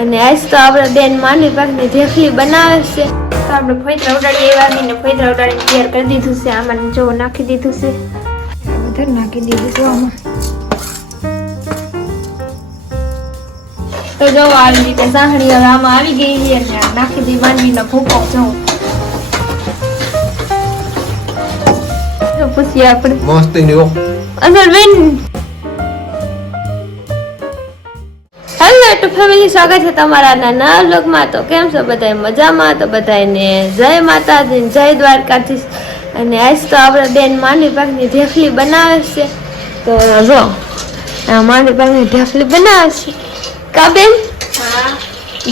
અને આજ તો આપણે બેન માંડવી પાકની ઢેફલી બનાવે છે. તો આપણે ફોઈતરા ઉડાડી એવા ને ફોઈતરા ઉડાડીને તૈયાર કરી દીધું છે. આમાં જો નાખી દીધું છે. બધું નાખી દીધું છે આમાં. તો જો આવી રીતે સાંહળી હવે આમાં આવી ગઈ છે અને નાખી દી માંડવીનો ભૂકો જો. તો પછી આપણે મસ્ત અંદર બેન હેલો ફેમિલી સ્વાગત છે તમારા નાના વ્લોગમાં તો કેમ છો બધા મજામાં? તો બધાને જય માતાજી જય દ્વારકાથી અને આજ તો આપણે બેન માંડવી પાકની ઢેફલી બનાવે છે. તો જો માંડવી પાકની ઢેફલી બનાવે છે. કા બેન?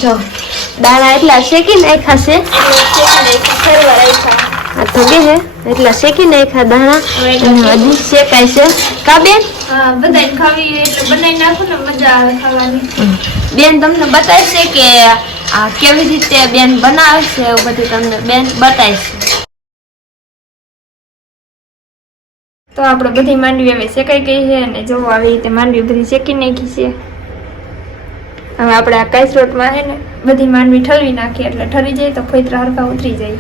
જો દાણા એટલા શેકી નાખ્યા છે. આ થગે છે. એટલા શેકી નાખ્યા દાણા. અને હજી શેકાય છે. કા બેન? બધાને ખાવી એટલે બનાવી નાખો ને મજા આવે ખાવાની. બેન તમને બતાવશે કે આ કેવી રીતે બેન બનાવે છે એવું બધું તમને બેન બતાવશે. તો આપણે બધી માંડવી હવે શેકાઈ ગઈ છે અને જો આવી રીતે માંડવી બધી શેકી નાખી છે. હવે આપણે આ કાઈસરોટમાં છે ને બધી માંડવી ઠલવી નાખીએ એટલે ઠરી જાય તો ફોઈતરા હરખા ઉતરી જાય.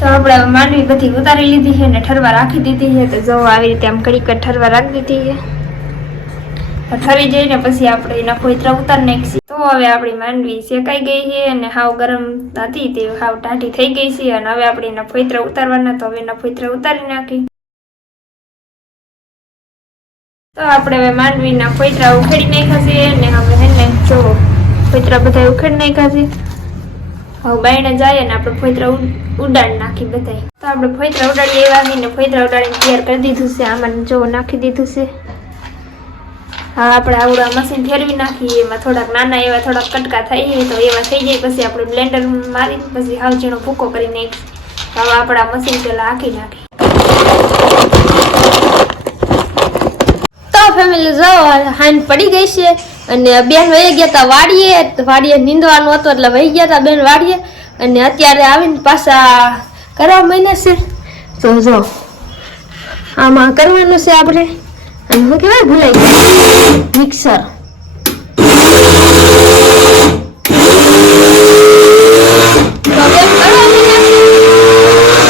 તો આપણે માંડવી બધી ઉતારી લીધી છે ને ઠરવા રાખી દીધી છે. તો જો આવી રીતે આમ કડીક ઠરવા રાખી દીધી છે. ઠરી જઈને પછી આપણે એના ફોઈતરા ઉતારી નાખીએ તો હવે આપણી માંડવી શેકાઈ ગઈ છે અને હાવ ગરમ હતી તે હાવ ટાઢી થઈ ગઈ છે અને હવે આપણે એના ફોઈતરા ઉતારવાના તો હવે એના ફોઈતરા ઉતારી નાખી. તો આપણે હવે માંડવીના ફોઈતરા ઉખેડી નાખ્યા છે અને હવે એને જો ફોઈતરા બધા ઉખેડી નાખ્યા છે. હવે બાયણે જાય અને આપણે ફોઈતરા ઉડ- ઉડાડી નાખી બધાય. તો આપણે ફોઈતરા ઉડાડી એવા આવીને ને ફોઈતરા ઉડાડીને તૈયાર કરી દીધું છે. આમાં જો નાખી દીધું છે. હા, આપણે આવડા મશીન ફેરવી નાખીએ. એમાં થોડાક નાના એવા થોડાક કટકા થાય તો એવા થઈ જાય. પછી આપણે બ્લેન્ડર મારી પછી હાવ ઝીણો ભૂકો કરી નાખી હવે આપણા મશીન પેલા આખી નાખી. ફેમિલી જો હાન પડી ગઈ છે. અને બેન વહી ગયા તા વાડીએ વાડીએ નીંદવાનું હતું એટલે વહી ગયા હતા બેન વાડીએ. અને અત્યારે આવીને પાછા કરવા મહિના છે. તો જો, આમાં કરવાનું છે આપણે. અને શું કહેવાય, ભૂલાઈ ગયું. મિક્સર.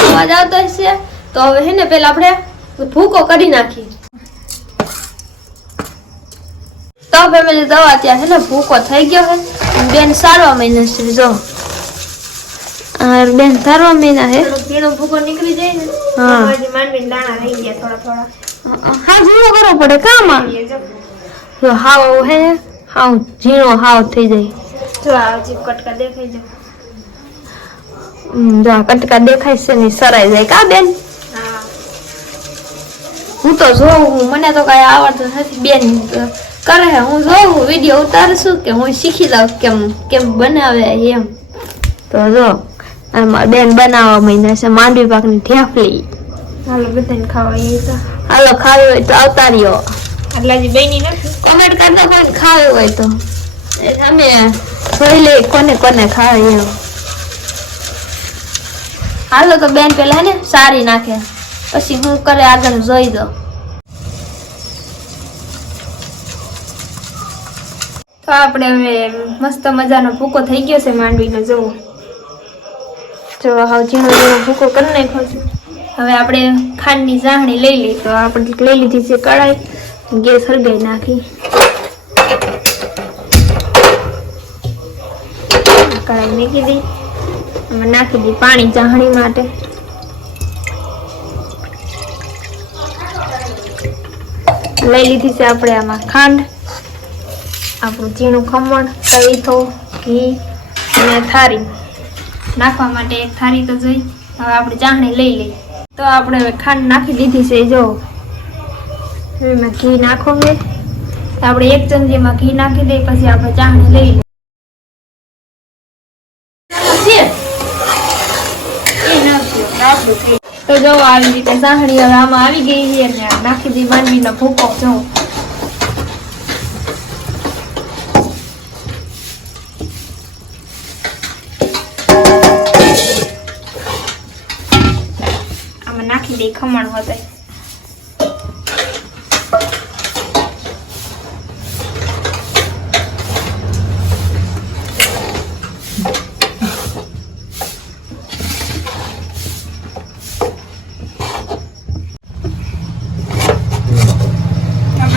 અવાજ આવતો હશે. તો હવે હે ને પેલા આપણે ભૂકો કરી નાખીએ. તો ફેમિલી દવા ત્યાં છે ને ભૂકો થઈ ગયો છે. બેન સારવા મહિના છે જો. બેન સારવા મહિના છે. થોડો ઝીણો ભૂકો નીકળી જાય ને હા. તો દાણા રહી ગયા થોડા થોડા. હા ઝીણો કરવો પડે કામ? જો. હાવ હે હાવ ઝીણો હાવ થઈ જાય. જો આ જીપ કટકા દેખાઈ જાય. જો આ કટકા દેખાય છે ને સરાઈ જાય. કા બેન? હા. હું તો જોઉં મને તો કઈ આવડતું નથી બેન. કરે છે હું જોઉં વીડિયો ઉતારશું કે હું શીખી જાઉં કેમ કેમ બનાવે એમ. તો જો બેન બનાવવા મહિના છે માંડવી પાકની ઠેફલી હાલો બધાને ખાવા એ તો હાલો ખાવી હોય તો અવતાર્યો રહ્યો આટલા હજી બની નથી? કોમેન્ટ કરતા કોઈને ખાવી હોય તો. એ અમે જોઈ લઈ કોને કોને ખાવે એમ. હાલો તો બેન પેલા ને સારી નાખે. પછી હું કરે આગળ જોઈ દો તો આપણે હવે મસ્ત મજાનો ભૂકો થઈ ગયો છે માંડવીનો, જુઓ. જો હવે ઝીણો ઝીણો ભૂકો કરી નાખ્યો હવે આપણે ખાંડની ચાહણી લઈ લઈ તો આપણે લઈ લીધી છે કઢાઈ. ગેસ હળગાઈ નાખી. કઢાઈ મૂકી દી. અમે નાખી દી પાણી ચાહણી માટે. લઈ લીધી છે આપણે આમાં ખાંડ. આપણું ઝીણું ખમણ તવીથો ઘી અને થારી. નાખવા માટે એક થારી તો જોઈ. હવે આપણે ચાહણી લઈ લઈ તો આપણે હવે ખાંડ નાખી દીધી છે, જો. એમાં ઘી નાખો મેં તો આપણે એક ચમચીમાં ઘી નાખી દઈએ, પછી આપણે ચાહણી લઈ લઈએ. તો જો આવી રીતે ચાહણી હવે આમાં આવી ગઈ છે નાખી દઈ માનવીનો ભૂકો જો. ડુંગળી ખમણ હતો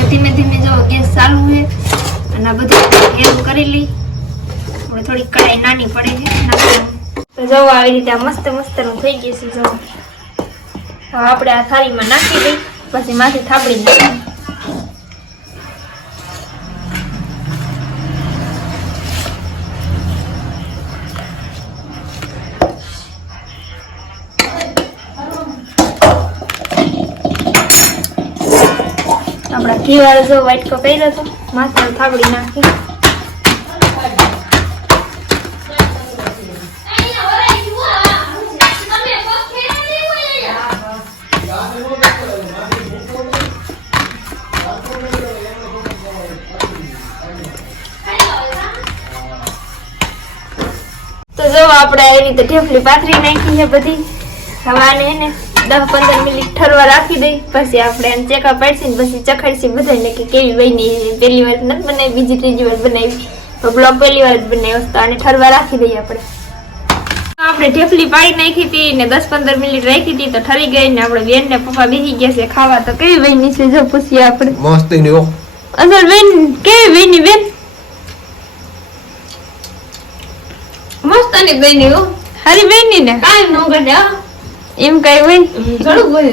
ધીમે ધીમે જો ગેસ ચાલુ છે અને બધું ગેસ કરી લઈ. થોડી કડાઈ નાની પડે છે. તો જવું આવી રીતે મસ્ત મસ્તનું થઈ ગયું છે જવું આપણે આ થાળીમાં નાખી દઈ, પછી માથે થાબડી નાખી. આપણા ઘી વાળો જો વાટકો કર્યો હતો માથે થાબડી નાખી. જો આપણે આવી રીતે ઢેફલી પાથરી નાખી છે બધી. હવાને એને દસ પંદર મિનિટ ઠરવા રાખી દઈ. પછી આપણે એને ચેકા પાડશી ને પછી ચખાડશી બધાને કે કેવી બની પહેલી વાર નથી બનાવી બીજી ત્રીજી વાર બનાવી. તો પહેલી વાર જ બનાવ્યો તો આને ઠરવા રાખી દઈએ આપણે. આપણે ઢેફલી પાડી નાખી હતી ને દસ પંદર મિનિટ રાખી હતી તો ઠરી ગઈ ને આપણે બેન ને પપ્પા બેસી ગયા છે ખાવા. તો કેવી બની છે જો પૂછીએ આપણે. મસ્ત અંદર બેન કેવી બની બેન? મસ્ત બેની હો હારી બેની ને કાઈ નો ગણે એમ કઈ હોય. થોડું બોલ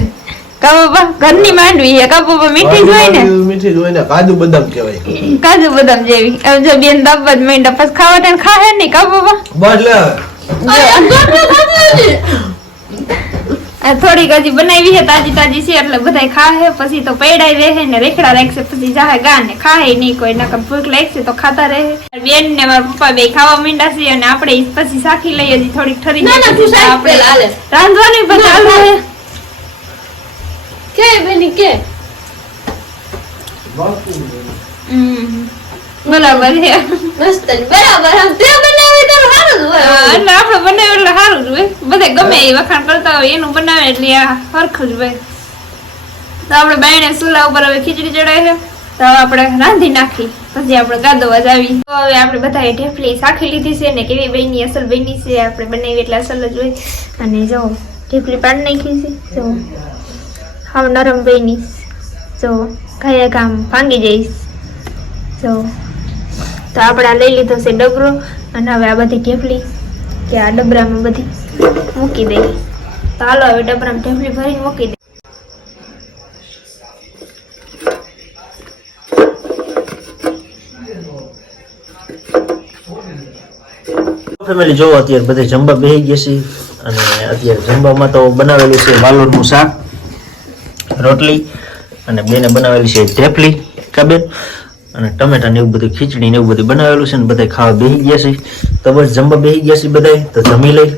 કાબા ઘરની માંડવી છે. કાબા મીઠી જોઈ ને? મીઠી જોઈ ને. કાજુ બદામ કહેવાય. કાજુ બદામ જેવી. હવે જો બેન દાબવા જ માંડ્યા પછી ખાવા ટાઈમ ખાહે નહીં કાબા બસ લે. થોડીક હજી બનાવી છે તાજી તાજી છે એટલે બધા ખાહે પછી તો પૈડાઈ રહે ને રેખડા રાખશે પછી જાહે ગા ને ખાહે નહીં કોઈ નકર ભૂખ લાગશે તો ખાતા રહે બેન ને મારા પપ્પા બે ખાવા માંડ્યા છે અને આપણે પછી સાખી લઈએ હજી થોડીક ઠરી ના ના જાય આપણે રાંધવાની પણ ચાલુ ના. કે બેની કે. બરાબર છે મસ્ત બરાબર આમ તે બનાવે તો સારું જ હોય એટલે બનાવે એટલે સારું જ હોય. બધા ગમે એ વખાણ કરતા હોય, એનું બનાવે એટલે આ સરખું જ હોય. તો આપણે બાયણે ચૂલા ઉપર હવે ખીચડી ચડાવી છે. તો આપણે રાંધી નાખી. પછી આપણે ગાદોવા આવી. તો હવે આપણે બધાએ ઢેફલી સાખી લીધી છે ને કેવી બહેની અસલ બની છે આપણે બનાવી એટલે અસલ જ હોય. અને જો, ઢેફલી પાડી નાખી છે. જો હાવ નરમ બહેની જો ઘરે કામ ભાંગી જઈશ જો, તો આપણે લઈ લીધો છે ડબરો અને હવે આ બધી ઢેફલી કે આ ડબરામાં બધી મૂકી દઈએ તો હાલો હવે ડબરામાં ઢેફલી ભરીને મૂકી દઈએ ફેમિલી જોવો, અત્યારે બધે જમવા બેસી ગયા છે અને અત્યારે જમવામાં તો બનાવેલું છે વાલોરનું શાક, રોટલી અને બેને બનાવેલી છે ઢેફલી. કાબેન અને ટમેટા ને એવું બધું, ખીચડી ને એવું બધું બનાવેલું છે ને બધા ખાવા બેસી ગયા છે. તો જમવા બેસી ગયા છે બધા તો જમી લઈ.